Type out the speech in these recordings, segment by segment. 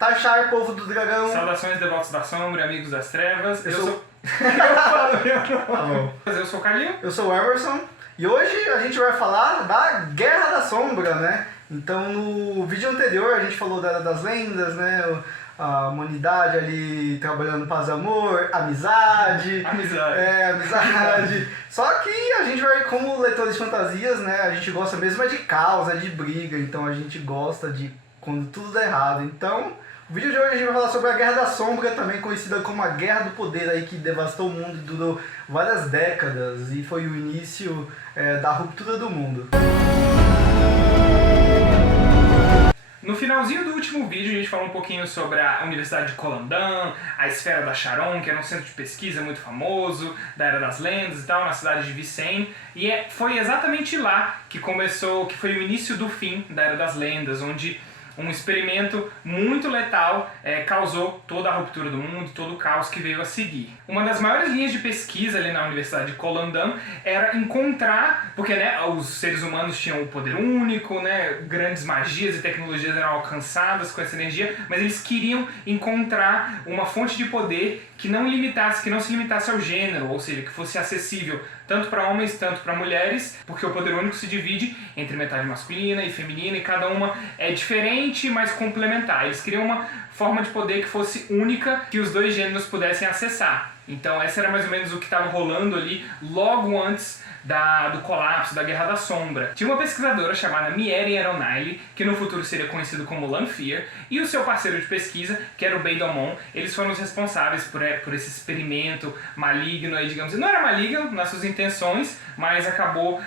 Tachar, povo do dragão. Saudações, devotos da sombra, amigos das trevas. Eu sou... Eu sou o Calil. Eu sou o Emerson. E hoje a gente vai falar da Guerra da Sombra, né? Então no vídeo anterior a gente falou das lendas, né? A humanidade ali trabalhando paz e amor, amizade. Amizade. Só que a gente vai, como leitores de fantasias, né? A gente gosta mesmo de caos, de briga. Então a gente gosta de quando tudo dá errado. Então, o vídeo de hoje a gente vai falar sobre a Guerra da Sombra, também conhecida como a Guerra do Poder, aí, que devastou o mundo e durou várias décadas. E foi o início da ruptura do mundo. No finalzinho do último vídeo a gente falou um pouquinho sobre a Universidade de Kolandan, a Esfera da Charon, que era um centro de pesquisa muito famoso, da Era das Lendas e tal, na cidade de Vicenne. E foi exatamente lá que começou, que foi o início do fim da Era das Lendas, onde um experimento muito letal causou toda a ruptura do mundo, todo o caos que veio a seguir. Uma das maiores linhas de pesquisa ali na Universidade de Kolandan era encontrar, porque os seres humanos tinham o poder único, grandes magias e tecnologias eram alcançadas com essa energia, mas eles queriam encontrar uma fonte de poder que não se limitasse ao gênero, ou seja, que fosse acessível tanto para homens, tanto para mulheres, porque o poder único se divide entre metade masculina e feminina e cada uma é diferente, mas complementar. Eles queriam uma forma de poder que fosse única, que os dois gêneros pudessem acessar. Então essa era mais ou menos o que estava rolando ali logo antes do colapso, da Guerra da Sombra. Tinha uma pesquisadora chamada Mierin Aronnaille, que no futuro seria conhecido como Lanfear, e o seu parceiro de pesquisa, que era o Beidomont. Eles foram os responsáveis por esse experimento maligno, digamos. Não era maligno nas suas intenções, mas acabou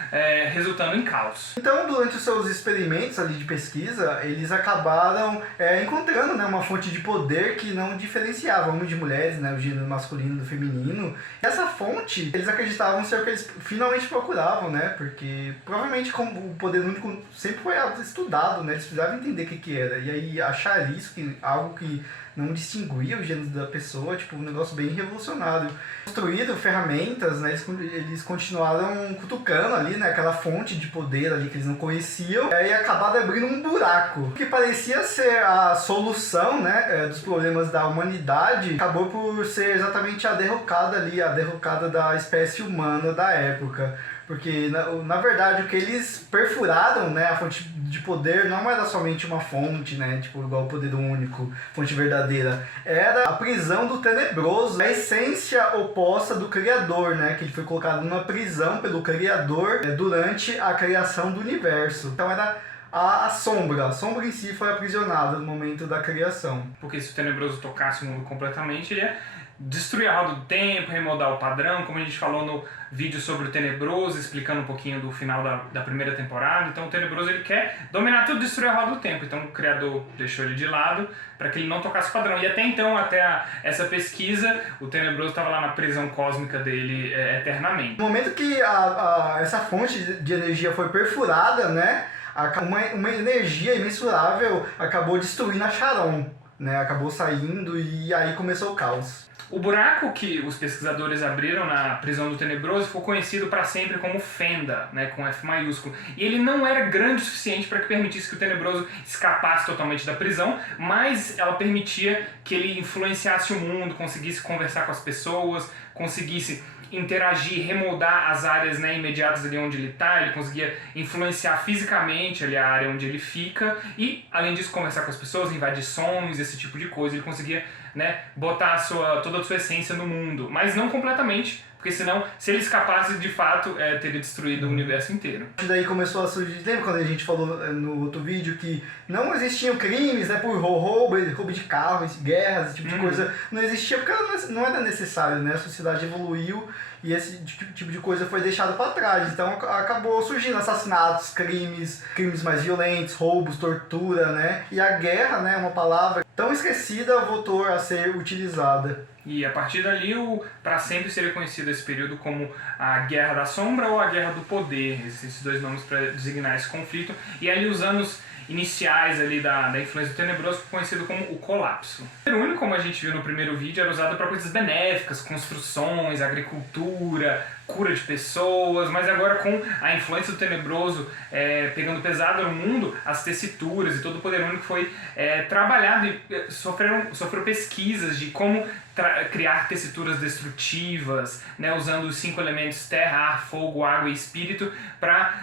resultando em caos. Então, durante os seus experimentos ali de pesquisa, eles acabaram encontrando uma fonte de poder que não diferenciava homens de mulheres, o gênero masculino do feminino. E essa fonte, eles acreditavam ser o que eles finalmente procuravam, porque provavelmente como o poder único sempre foi estudado, eles precisavam entender o que era. E aí achar isso, algo que não distinguia o gênero da pessoa, um negócio bem revolucionário. Construíram ferramentas, eles continuaram cutucando ali, aquela fonte de poder ali que eles não conheciam, e acabaram abrindo um buraco. O que parecia ser a solução, dos problemas da humanidade, acabou por ser exatamente a derrocada da espécie humana da época. Porque, na verdade, o que eles perfuraram, a fonte de poder não era somente uma fonte, igual o poder único, fonte verdadeira. Era a prisão do tenebroso, a essência oposta do Criador, que ele foi colocado numa prisão pelo Criador durante a criação do universo. Então era a sombra. A sombra em si foi aprisionada no momento da criação. Porque se o tenebroso tocasse o mundo completamente, ele ia destruir a roda do tempo, remoldar o padrão, como a gente falou no vídeo sobre o Tenebroso, explicando um pouquinho do final da primeira temporada. Então o Tenebroso ele quer dominar tudo, destruir a roda do tempo. Então o Criador deixou ele de lado para que ele não tocasse o padrão. E até então, essa pesquisa, o Tenebroso estava lá na prisão cósmica dele eternamente. No momento que essa fonte de energia foi perfurada, uma energia imensurável acabou destruindo a Charon. Acabou saindo e aí começou o caos. O buraco que os pesquisadores abriram na prisão do Tenebroso ficou conhecido para sempre como Fenda, com F maiúsculo. E ele não era grande o suficiente para que permitisse que o Tenebroso escapasse totalmente da prisão, mas ela permitia que ele influenciasse o mundo, conseguisse conversar com as pessoas, conseguisse interagir, remoldar as áreas imediatas ali onde ele está, ele conseguia influenciar fisicamente ali a área onde ele fica e, além disso, conversar com as pessoas, invadir sonhos, esse tipo de coisa. Ele conseguia botar toda a sua essência no mundo, mas não completamente, porque senão, se ele escapasse, de fato, teria destruído o universo inteiro. Daí começou a surgir, lembra quando a gente falou no outro vídeo que não existiam crimes, por roubo de carros, guerras, esse tipo de coisa, não existia porque não era necessário, a sociedade evoluiu e esse tipo de coisa foi deixado para trás. Então acabou surgindo assassinatos, crimes mais violentos, roubos, tortura, e a guerra, uma palavra tão esquecida, voltou a ser utilizada. E a partir dali, para sempre seria conhecido esse período como a Guerra da Sombra ou a Guerra do Poder. Existem esses dois nomes para designar esse conflito. E ali os anos iniciais ali da influência do Tenebroso foi conhecido como o Colapso. O único, como a gente viu no primeiro vídeo, era usado para coisas benéficas, construções, agricultura, cura de pessoas, mas agora com a influência do Tenebroso pegando pesado no mundo, as tessituras e todo o poder único foi trabalhado e sofreu pesquisas de como criar tessituras destrutivas, né, usando os 5 elementos terra, ar, fogo, água e espírito para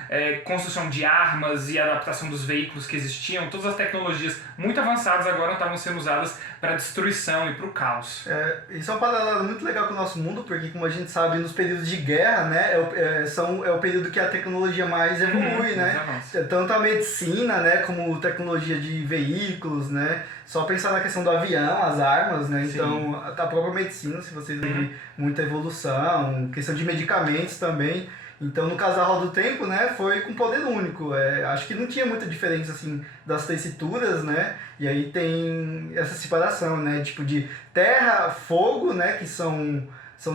construção de armas e adaptação dos veículos que existiam. Todas as tecnologias muito avançadas agora estavam sendo usadas para destruição e para o caos. Isso é um paralelo muito legal com o nosso mundo, porque como a gente sabe, nos períodos de guerra, né, é o período que a tecnologia mais evolui, né? Tanto a medicina, né, como tecnologia de veículos, né? Só pensar na questão do avião, as armas, né? Então, a própria medicina, se vocês verem, muita evolução, questão de medicamentos também. Então, no caso da Roda do Tempo, né, foi com poder único. Acho que não tinha muita diferença, assim, das tessituras, né? E aí tem essa separação, né? Tipo de terra, fogo, né? Que são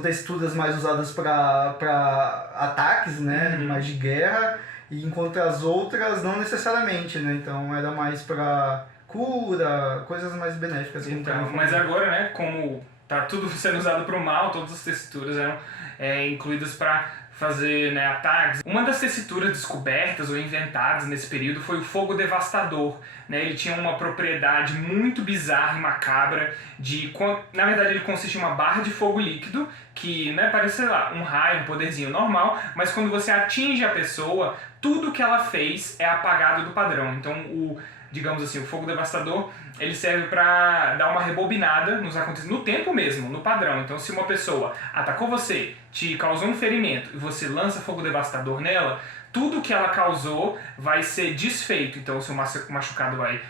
texturas mais usadas para ataques, né? Mais de guerra. E enquanto as outras, não necessariamente, né? Então, era mais para cura, coisas mais benéficas. Então, mas agora, né, como tá tudo sendo usado para o mal, todas as tessituras eram incluídas para fazer, né, ataques. Uma das tessituras descobertas ou inventadas nesse período foi o fogo devastador, né? Ele tinha uma propriedade muito bizarra e macabra na verdade ele consiste em uma barra de fogo líquido que, né, parece, sei lá, um raio, um poderzinho normal, mas quando você atinge a pessoa, tudo que ela fez é apagado do padrão. Então digamos assim, o fogo devastador, ele serve para dar uma rebobinada no tempo mesmo, no padrão. Então, se uma pessoa atacou você, te causou um ferimento e você lança fogo devastador nela, tudo que ela causou vai ser desfeito. Então, o seu machucado vai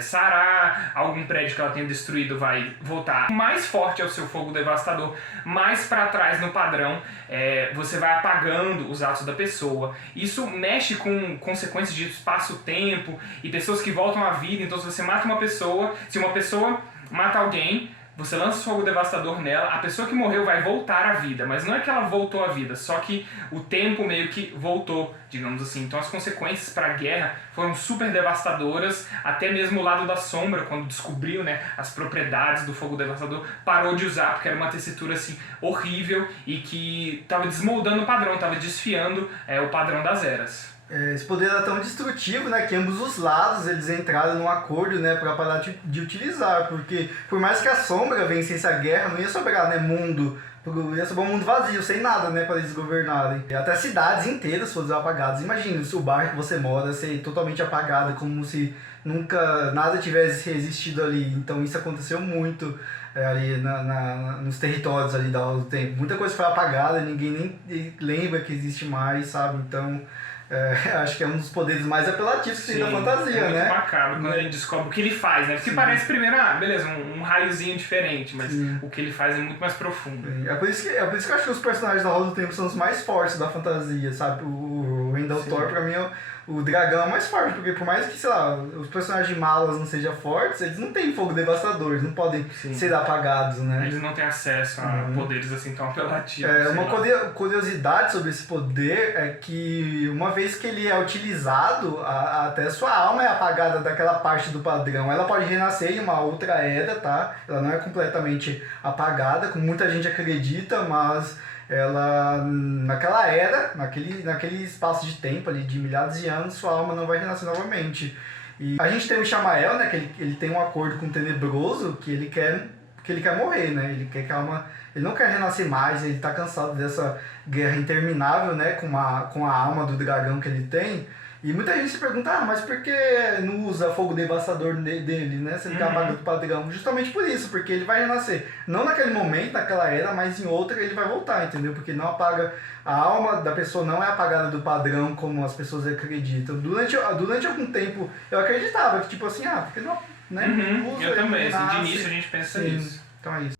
sarar, algum prédio que ela tenha destruído vai voltar. Mais forte é o seu fogo devastador, mais para trás no padrão você vai apagando os atos da pessoa. Isso mexe com consequências de espaço-tempo e pessoas que voltam à vida. Então, se você mata uma pessoa, se uma pessoa mata alguém, você lança fogo devastador nela, a pessoa que morreu vai voltar à vida, mas não é que ela voltou à vida, só que o tempo meio que voltou, digamos assim. Então as consequências para a guerra foram super devastadoras, até mesmo o lado da sombra, quando descobriu, né, as propriedades do fogo devastador, parou de usar, porque era uma tessitura assim, horrível e que estava desmoldando o padrão, estava desfiando o padrão das eras. Esse poder era tão destrutivo, né, que ambos os lados eles entraram num acordo, né, para parar de utilizar, porque por mais que a sombra vencesse a guerra, não ia sobrar, né, mundo, ia sobrar um mundo vazio, sem nada, né, para eles governarem. Até cidades inteiras foram apagadas. Imagina, se o bairro que você mora ser totalmente apagado, como se nunca nada tivesse existido ali. Então isso aconteceu muito ali nos territórios ali da Roda do Tempo. Muita coisa foi apagada, ninguém nem lembra que existe mais, sabe? Então acho que é um dos poderes mais apelativos que tem da fantasia, né? É muito né? macabro quando a gente descobre o que ele faz, né? Porque parece primeiro, beleza, um raiozinho diferente, mas o que ele faz é muito mais profundo. É por isso que eu acho que os personagens da Roda do Tempo são os mais fortes da fantasia, sabe? O Randall Thor, pra mim, o dragão é mais forte, porque por mais que, sei lá, os personagens de malas não sejam fortes, eles não têm fogo devastador, eles não podem ser apagados, né? Eles não têm acesso a poderes assim tão apelativos. Uma curiosidade sobre esse poder é que uma vez que ele é utilizado, até sua alma é apagada daquela parte do padrão. Ela pode renascer em uma outra era, tá? Ela não é completamente apagada, como muita gente acredita, mas ela, naquela era, naquele espaço de tempo ali, de milhares de anos, sua alma não vai renascer novamente. E a gente tem o Samael, né, que ele tem um acordo com o Tenebroso, que ele quer morrer, né, ele não quer renascer mais, ele tá cansado dessa guerra interminável, né, com a alma do dragão que ele tem. E muita gente se pergunta, mas por que não usa fogo devastador dele, né? Se ele quer apagar do padrão. Justamente por isso, porque ele vai renascer. Não naquele momento, naquela era, mas em outra ele vai voltar, entendeu? Porque não apaga, a alma da pessoa não é apagada do padrão como as pessoas acreditam. Durante algum tempo eu acreditava que tipo assim, porque não, né? Usa, eu também, assim, de início a gente pensa nisso. Então é isso.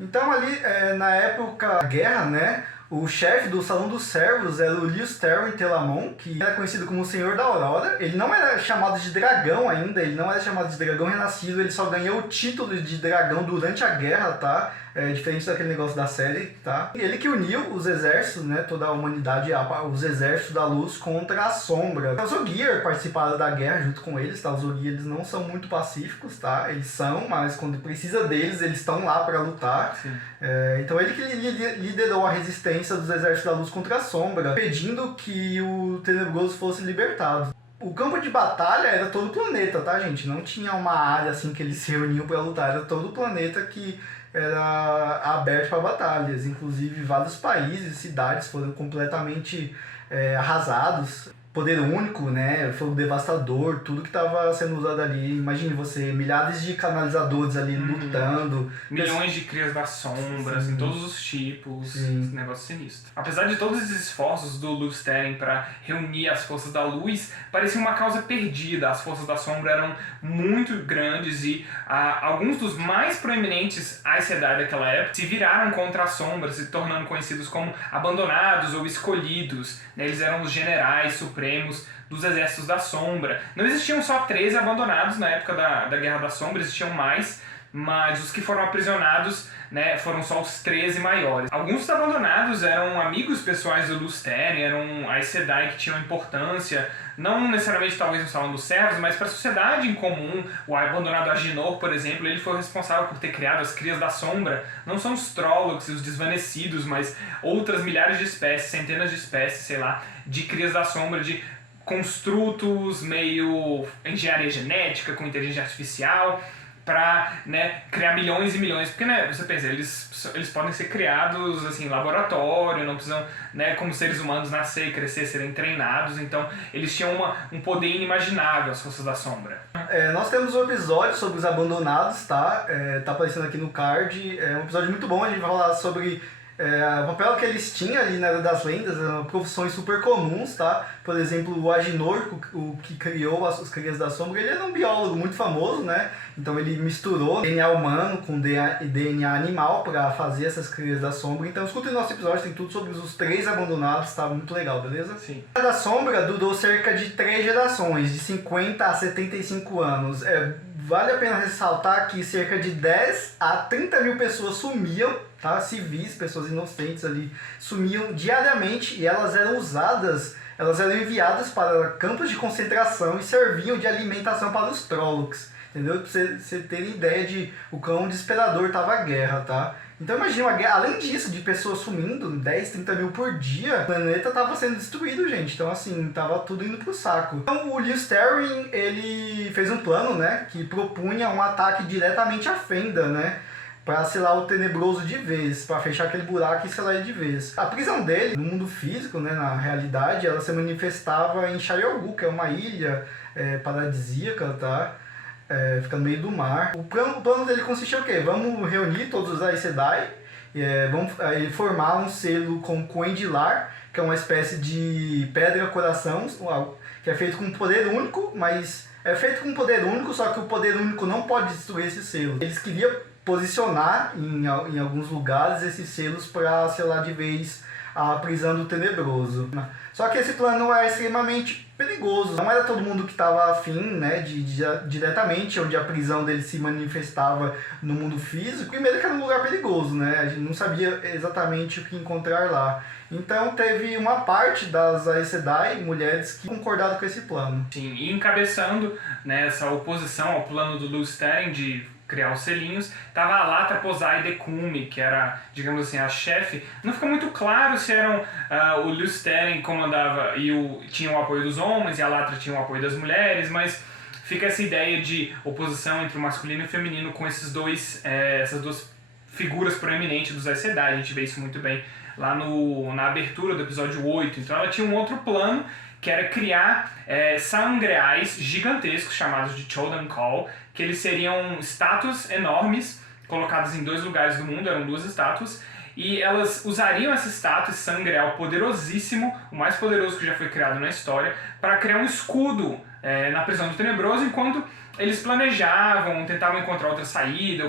Então ali, na época da guerra, né? O chefe do Salão dos Servos era o Lews Therin Telamon, que era conhecido como o Senhor da Aurora. Ele não era chamado de dragão ainda, ele não era chamado de dragão renascido, ele só ganhou o título de dragão durante a guerra, tá? diferente daquele negócio da série, tá? Ele que uniu os exércitos, né, toda a humanidade, os exércitos da luz contra a sombra. Os Ogier participaram da guerra junto com eles, tá? Os Ogier, eles não são muito pacíficos, tá? Eles são, mas quando precisa deles, eles estão lá para lutar. Então ele que liderou a resistência dos exércitos da luz contra a sombra, pedindo que o Tenebroso fosse libertado. O campo de batalha era todo o planeta, tá, gente? Não tinha uma área assim que eles se reuniam para lutar, era todo o planeta que era aberto para batalhas. Inclusive, vários países e cidades foram completamente arrasados. Poder único, né? Fogo devastador, tudo que estava sendo usado ali. Imagine você, milhares de canalizadores ali lutando. Milhões de crias das sombras, em todos os tipos. Esse negócio sinistro. Apesar de todos esses esforços do Lúthien para reunir as forças da luz, parecia uma causa perdida. As forças da sombra eram muito grandes e alguns dos mais proeminentes Aes Sedai daquela época se viraram contra as sombras, se tornando conhecidos como abandonados ou escolhidos. Eles eram os generais supremos dos exércitos da sombra. Não existiam só 13 abandonados na época da Guerra da Sombra, existiam mais, mas os que foram aprisionados, né, foram só os 13 maiores. Alguns dos abandonados eram amigos pessoais do Lúthien, eram Aes Sedai que tinham importância, não necessariamente talvez no Salão dos Servos, mas para a sociedade em comum. O abandonado Aginor, por exemplo, ele foi responsável por ter criado as Crias da Sombra. Não são os Trollocs e os Desvanecidos, mas outras milhares de espécies, centenas de espécies, sei lá, de Crias da Sombra, de construtos meio engenharia genética, com inteligência artificial, para, né, criar milhões e milhões, porque, né, você pensa, eles podem ser criados assim, em laboratório, não precisam, né, como seres humanos nascer, crescer, serem treinados, então eles tinham um poder inimaginável, as Forças da Sombra. Nós temos um episódio sobre os abandonados, tá? Tá aparecendo aqui no card, é um episódio muito bom, a gente vai falar sobre o papel que eles tinham ali na Era das Lendas, eram profissões super comuns, tá? Por exemplo, o Aginor, o que criou as Crias da Sombra, ele era um biólogo muito famoso, né? Então ele misturou DNA humano com DNA animal para fazer essas Crias da Sombra. Então escutem o nosso episódio, tem tudo sobre os 3 abandonados, tá muito legal, beleza? Sim. A Era da Sombra durou cerca de 3 gerações, de 50 a 75 anos. Vale a pena ressaltar que cerca de 10 a 30 mil pessoas sumiam, tá? Civis, pessoas inocentes ali, sumiam diariamente e elas eram enviadas para campos de concentração e serviam de alimentação para os Trollocs, entendeu? Pra você terem ideia de o quão desesperador estava a guerra, tá? Então imagina, além disso, de pessoas sumindo, 10, 30 mil por dia, o planeta estava sendo destruído, gente. Então assim, tava tudo indo pro saco. Então o Lúthien, ele fez um plano, né, que propunha um ataque diretamente à Fenda, né, para selar o Tenebroso de vez, para fechar aquele buraco e selar ele de vez. A prisão dele, no mundo físico, né, na realidade, ela se manifestava em Shayolgu, que é uma ilha paradisíaca, tá? Fica no meio do mar. O plano dele consistia em quê? Vamos reunir todos os Aes Sedai, vamos formar um selo com Coendilar, que é uma espécie de pedra-coração, que é feito com poder único, mas é feito com poder único, só que o poder único não pode destruir esse selo. Eles queriam posicionar em alguns lugares esses selos para selar de vez a prisão do Tenebroso. Só que esse plano é extremamente perigoso. Não era todo mundo que estava afim, né, de diretamente onde a prisão dele se manifestava no mundo físico. Primeiro que era um lugar perigoso, né? A gente não sabia exatamente o que encontrar lá. Então teve uma parte das Aes Sedai, mulheres, que concordaram com esse plano. Sim, e encabeçando, né, essa oposição ao plano do Lúthien de criar os selinhos, estava a Latra Posai Dekumi, que era, digamos assim, a chefe. Não fica muito claro se eram o Lúthien comandava e tinha o apoio dos homens e a Latra tinha o apoio das mulheres, mas fica essa ideia de oposição entre o masculino e o feminino com essas duas figuras proeminentes dos Aes Sedai. A gente vê isso muito bem lá na abertura do episódio 8. Então ela tinha um outro plano, que era criar sangreais gigantescos chamados de Chodan Call, que eles seriam estátuas enormes, colocadas em 2 lugares do mundo, eram 2 estátuas, e elas usariam essa estátua, esse sangreal poderosíssimo, o mais poderoso que já foi criado na história, para criar um escudo na prisão do Tenebroso, enquanto eles planejavam, tentavam encontrar outra saída,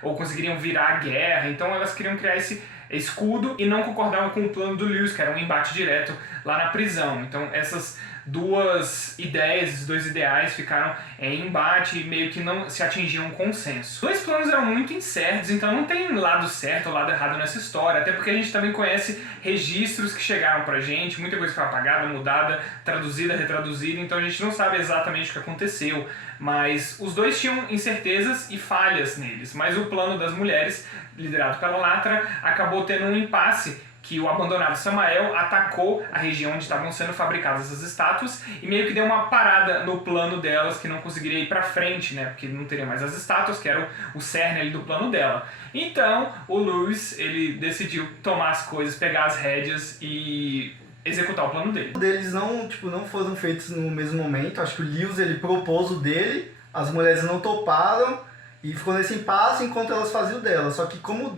ou conseguiriam virar a guerra. Então elas queriam criar esse escudo e não concordavam com o plano do Lewis, que era um embate direto lá na prisão. Então essas duas ideias, dois ideais ficaram em embate e meio que não se atingiam um consenso. Dois planos eram muito incertos, então não tem lado certo ou lado errado nessa história, até porque a gente também conhece registros que chegaram pra gente, muita coisa foi apagada, mudada, traduzida, retraduzida, então a gente não sabe exatamente o que aconteceu, mas os dois tinham incertezas e falhas neles, mas o plano das mulheres, liderado pela Latra, acabou tendo um impasse que o abandonado Samael atacou a região onde estavam sendo fabricadas essas estátuas e meio que deu uma parada no plano delas, que não conseguiria ir pra frente, né? Porque não teria mais as estátuas, que era o cerne ali do plano dela. Então, o Lewis, ele decidiu tomar as coisas, pegar as rédeas e executar o plano dele. Eles não foram feitos no mesmo momento. Acho que o Lewis, ele propôs o dele, as mulheres não toparam e ficou nesse impasse enquanto elas faziam o dela. Só que como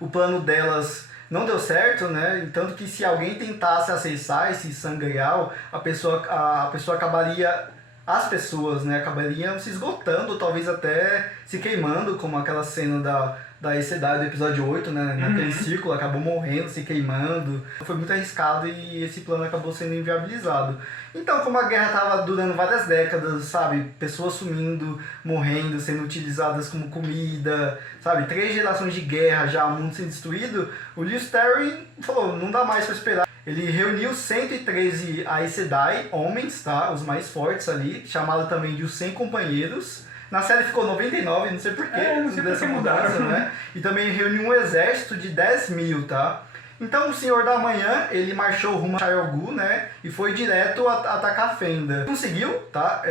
o plano delas não deu certo, né? Tanto que se alguém tentasse acessar esse sangreal, a pessoa acabaria... As pessoas, né, acabariam se esgotando, talvez até se queimando, como aquela cena da Aes Sedai do episódio 8, né? Naquele círculo, acabou morrendo, se queimando. Foi muito arriscado e esse plano acabou sendo inviabilizado. Então, como a guerra estava durando várias décadas, sabe? Pessoas sumindo, morrendo, sendo utilizadas como comida, sabe? 3 gerações de guerra já, o mundo sendo destruído, o Lewis Terry falou, não dá mais para esperar. Ele reuniu 113 Aes Sedai, homens, tá? Os mais fortes ali, chamado também de os 100 companheiros. Na série ficou 99, não sei porquê, não sei dessa porque mudança, né? E também reuniu um exército de 10 mil, tá? Então o Senhor da Manhã, ele marchou rumo a Shire Gu, né? E foi direto atacar a Fenda. Conseguiu, tá?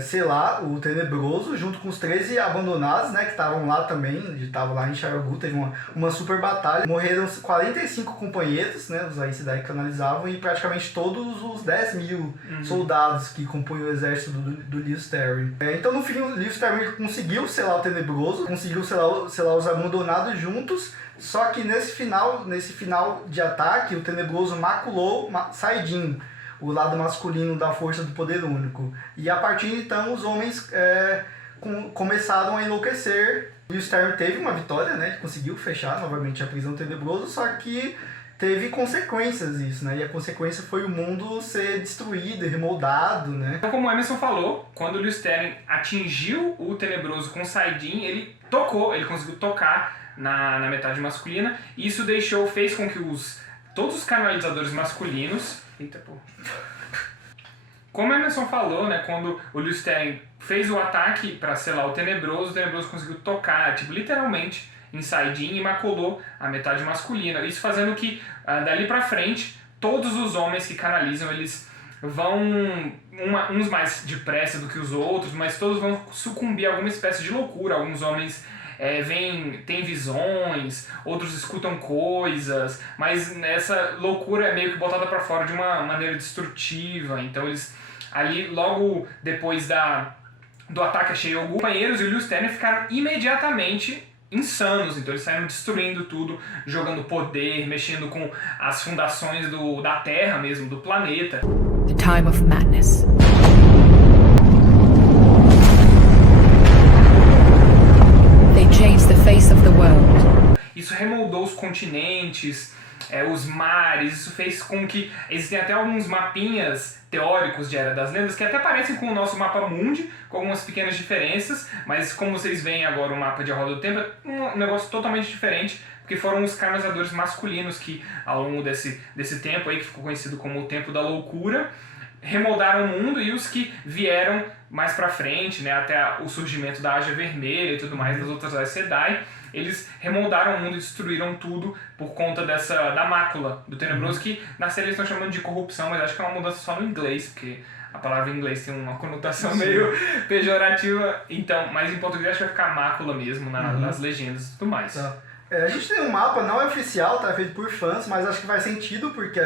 Selar o Tenebroso, junto com os 13 abandonados, né? Que estavam lá também, estavam lá em Shire Gu, teve uma super batalha. Morreram 45 companheiros, né? Os Aes Sedai que canalizavam, e praticamente todos os 10 mil soldados que compunham o exército do Lewis Terry. Então no fim, o Lewis Terry conseguiu selar o Tenebroso, conseguiu selar os abandonados juntos. Só que nesse final de ataque, o Tenebroso maculou Saidin, o lado masculino da força do poder único. E a partir de então, os homens começaram a enlouquecer. O Lewis Terry teve uma vitória, né? Ele conseguiu fechar novamente a prisão do Tenebroso, só que teve consequências isso, né? E a consequência foi o mundo ser destruído e remoldado, né? Então, como o Emerson falou, quando o Lewis Terry atingiu o Tenebroso com Saidin, ele conseguiu tocar na metade masculina, e isso fez com que todos os canalizadores masculinos... Eita, pô. Como a Emerson falou, né, quando o Lewis Terry fez o ataque para selar o Tenebroso conseguiu tocar, literalmente, em Saidin e maculou a metade masculina. Isso fazendo que, dali pra frente, todos os homens que canalizam, eles vão, uns mais depressa do que os outros, mas todos vão sucumbir a alguma espécie de loucura. Alguns homens têm visões, outros escutam coisas, mas essa loucura é meio que botada para fora de uma maneira destrutiva. Então eles, ali logo depois do ataque a Shire Gu, os companheiros e o Lewis Terry ficaram imediatamente insanos, então eles saíram destruindo tudo, jogando poder, mexendo com as fundações da Terra mesmo, do planeta. The time of madness. Changed the face of the world. Isso remoldou os continentes, os mares, isso fez com que existem até alguns mapinhas teóricos de Era das Lendas que até parecem com o nosso mapa mundi, com algumas pequenas diferenças, mas como vocês veem agora o mapa de A Roda do Tempo, é um negócio totalmente diferente, porque foram os canalizadores masculinos que, ao longo desse tempo aí, que ficou conhecido como o Tempo da Loucura, remoldaram o mundo, e os que vieram mais pra frente, né, até o surgimento da Ágia Vermelha e tudo mais, das outras Aes Sedai, eles remoldaram o mundo e destruíram tudo por conta da mácula do Tenebroso, que na série eles estão chamando de corrupção, mas acho que é uma mudança só no inglês, porque a palavra em inglês tem uma conotação meio pejorativa, então, mas em português acho que vai ficar mácula mesmo, nas legendas e tudo mais. Tá. A gente tem um mapa, não é oficial, tá feito por fãs, mas acho que faz sentido, porque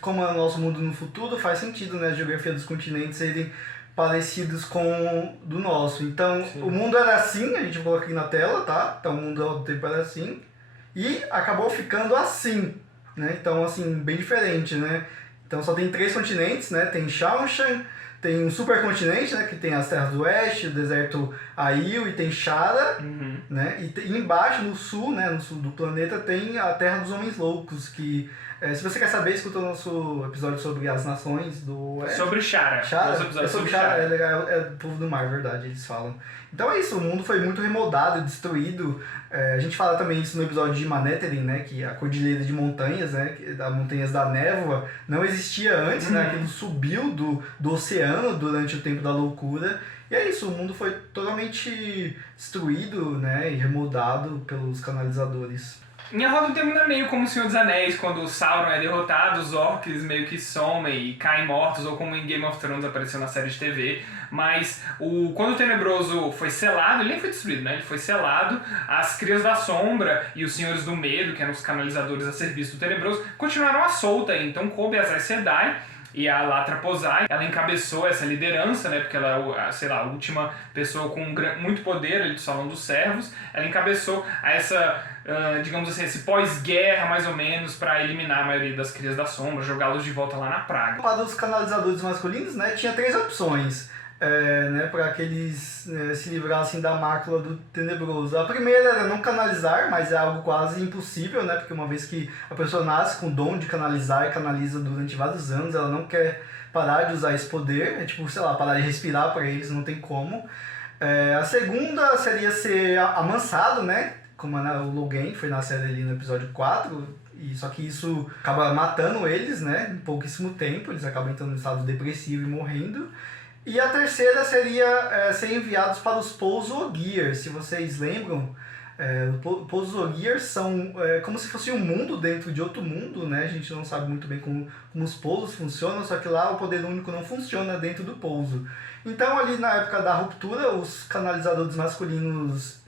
como é o nosso mundo no futuro, faz sentido, né, a geografia dos continentes serem parecidos com o do nosso. Então, sim, o mundo era assim, a gente coloca aqui na tela, tá? Então, o mundo do tempo era assim, e acabou ficando assim, né? Então, assim, bem diferente, né? Então, só tem 3 continentes, né? Tem Shaoxan, tem um supercontinente, né, que tem as terras do oeste, o deserto Aiel, e tem Shara, né, e embaixo, no sul, né, no sul do planeta, tem a Terra dos Homens Loucos, que Se você quer saber, escuta o nosso episódio sobre as nações do... Sobre Shara. Chara? Nosso episódio Sobre Chara, é legal, é o povo do mar, verdade, eles falam. Então é isso, o mundo foi muito remoldado, destruído. A gente fala também isso no episódio de Manetheren, né, que a cordilheira de montanhas, né, das montanhas da névoa, não existia antes, né, aquilo subiu do oceano durante o tempo da loucura. E é isso, o mundo foi totalmente destruído, né, e remoldado pelos canalizadores. Em A Roda do Tempo não é meio como o Senhor dos Anéis, quando o Sauron é derrotado, os orcs meio que somem e caem mortos, ou como em Game of Thrones apareceu na série de TV. Mas quando o Tenebroso foi selado, ele nem foi destruído, né? Ele foi selado, as Crias da Sombra e os Senhores do Medo, que eram os canalizadores a serviço do Tenebroso, continuaram à solta. Então coube a Aes Sedai e a Latra Posai, ela encabeçou essa liderança, né, porque ela é, sei lá, a última pessoa com muito poder ali do Salão dos Servos. Ela encabeçou essa, digamos assim, esse pós-guerra, mais ou menos, para eliminar a maioria das Crias da Sombra, jogá-los de volta lá na Praga. Para os canalizadores masculinos, né, tinha 3 opções. Né, para que eles se livrassem da mácula do Tenebroso. A primeira era não canalizar, mas é algo quase impossível, né, porque uma vez que a pessoa nasce com o dom de canalizar e canaliza durante vários anos, ela não quer parar de usar esse poder, é tipo, sei lá, parar de respirar para eles, não tem como. A segunda seria ser amansado, né, como o Logain foi na série ali no episódio 4, só que isso acaba matando eles, né, em pouquíssimo tempo, eles acabam entrando em estado depressivo e morrendo. E a terceira seria ser enviados para os Pouzougirs. Se vocês lembram, os Pouzougirs são como se fosse um mundo dentro de outro mundo, né? A gente não sabe muito bem como os pousos funcionam, só que lá o poder único não funciona dentro do pouso. Então ali na época da ruptura, os canalizadores masculinos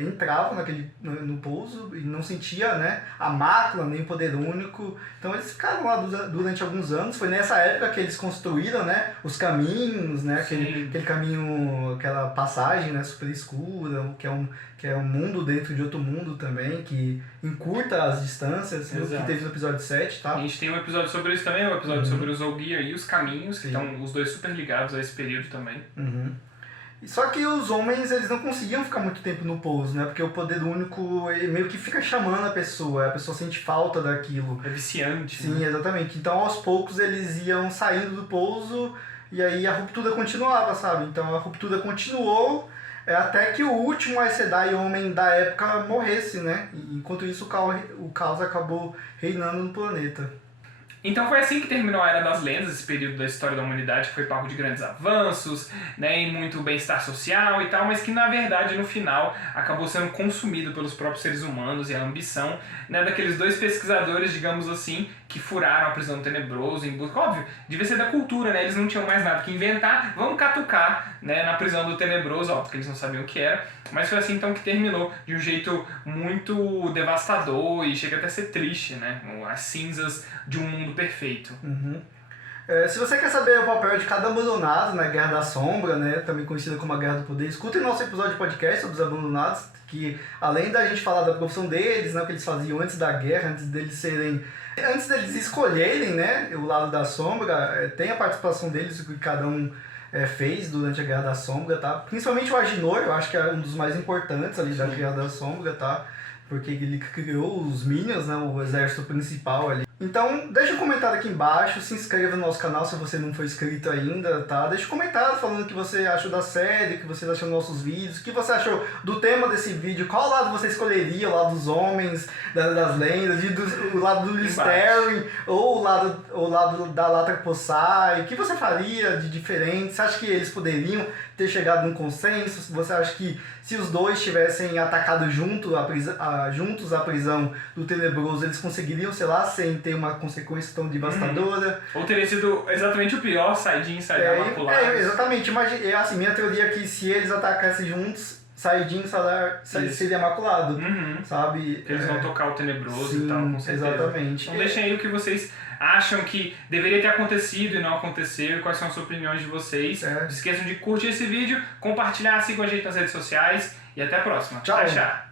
entravam no pouso e não sentia, né, a mácula nem o poder único. Então eles ficaram lá durante alguns anos. Foi nessa época que eles construíram, né, os caminhos, né, aquele caminho, aquela passagem, né, super escura, que é um mundo dentro de outro mundo também, que encurta as distâncias, que teve no episódio 7, tá? A gente tem um episódio sobre isso também, um episódio sobre os Ogier e os caminhos, que estão os dois super ligados a esse período também. Só que os homens, eles não conseguiam ficar muito tempo no pouso, né? Porque o poder único, ele meio que fica chamando a pessoa sente falta daquilo. É viciante. Sim, né? Exatamente. Então, aos poucos, eles iam saindo do pouso e aí a ruptura continuava, sabe? Então, a ruptura continuou até que o último Aes Sedai homem da época morresse, né? Enquanto isso, o caos acabou reinando no planeta. Então foi assim que terminou a Era das Lendas, esse período da história da humanidade que foi pago de grandes avanços, né, e muito bem-estar social e tal, mas que na verdade no final acabou sendo consumido pelos próprios seres humanos e a ambição, né, daqueles 2 pesquisadores, digamos assim, que furaram a prisão do Tenebroso em busca, óbvio, devia ser da cultura, né, eles não tinham mais nada que inventar, vamos catucar, né, na prisão do Tenebroso, óbvio, porque eles não sabiam o que era, mas foi assim então que terminou de um jeito muito devastador e chega até a ser triste, né, as cinzas de um mundo perfeito. Se você quer saber o papel de cada abandonado na Guerra da Sombra, né, também conhecida como a Guerra do Poder, escutem nosso episódio de podcast sobre os abandonados, que além da gente falar da profissão deles, né, o que eles faziam antes da guerra, antes deles escolherem, né, o lado da sombra, tem a participação deles, o que cada um fez durante a Guerra da Sombra, tá? Principalmente o Aginor, eu acho que é um dos mais importantes ali da Guerra da Sombra, tá? Porque ele criou os Minions, né, o exército principal ali. Então, deixa um comentário aqui embaixo, se inscreva no nosso canal se você não for inscrito ainda, tá? Deixa um comentário falando o que você achou da série, o que você achou dos nossos vídeos, o que você achou do tema desse vídeo, qual lado você escolheria, o lado dos homens, das lendas, o lado do Listerine, ou o lado da Latra Posai, o que você faria de diferente? Você acha que eles poderiam ter chegado num consenso? Você acha que se os dois tivessem atacado juntos a prisão do Tenebroso, eles conseguiriam, sei lá, sem ter uma consequência tão devastadora? Ou teria sido exatamente o pior, Saidin e Saidar maculados. Exatamente. Assim, minha teoria é que se eles atacassem juntos, Saidin e Saidar seria maculado, sabe? Eles vão tocar o Tenebroso. Sim, e tal, com certeza. Exatamente. Então deixem aí o que vocês acham que deveria ter acontecido e não aconteceu, e quais são as opiniões de vocês. Não se esqueçam de curtir esse vídeo, compartilhar, sigam a gente nas redes sociais e até a próxima. Tchau. Tchau.